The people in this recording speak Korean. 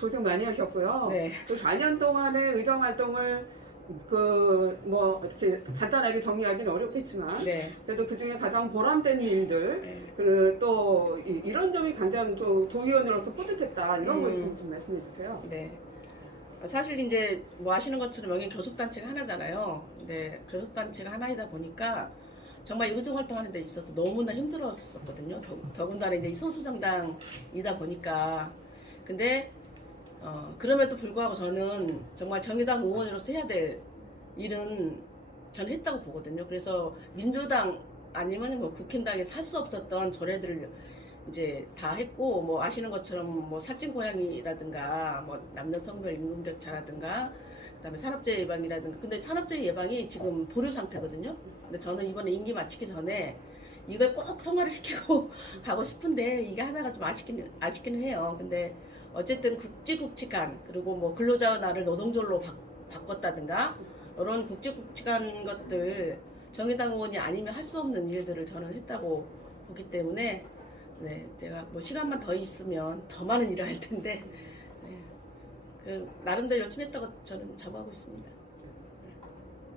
고생 많이 하셨고요. 네. 그 4년 동안의 의정 활동을 그 뭐 이렇게 간단하게 정리하기는 어렵겠지만 네. 그래도 그 중에 가장 보람된 일들 네. 그리고 또 이- 이런 점이 가장 좀 조의원으로서 뿌듯했다 이런 거 음. 있으면 좀 말씀해 주세요. 네. 사실 이제 뭐 아시는 것처럼 여기 교섭단체가 하나잖아요. 네, 교섭단체가 하나이다 보니까 정말 의정 활동하는 데 있어서 너무나 힘들었었거든요. 더, 더군다나 이제 이 소수정당이다 보니까. 근데 어, 그럼에도 불구하고 저는 정말 정의당 의원으로서 해야 될 일은 저는 했다고 보거든요. 그래서 민주당 아니면 뭐 국힘당에서 할수 없었던 조례들을 이제 다 했고 뭐 아시는 것처럼 뭐 살찐 고양이라든가 뭐 남녀 성별 임금 격차라든가 그다음에 산업재해 예방이라든가 근데 산업재해 예방이 지금 보류 상태거든요. 근데 저는 이번에 임기 마치기 전에 이걸 꼭 성화를 시키고 가고 싶은데 이게 하나가 좀 아쉽긴 아쉽기는 해요. 근데 어쨌든 국지국지간 그리고 뭐 근로자의 날을 노동절로 바, 바꿨다든가 이런 국지국지간 것들 정의당 의원이 아니면 할 수 없는 일들을 저는 했다고 보기 때문에 네, 제가 뭐 시간만 더 있으면 더 많은 일을 할 텐데 네, 그 나름대로 열심히 했다고 저는 자부하고 있습니다.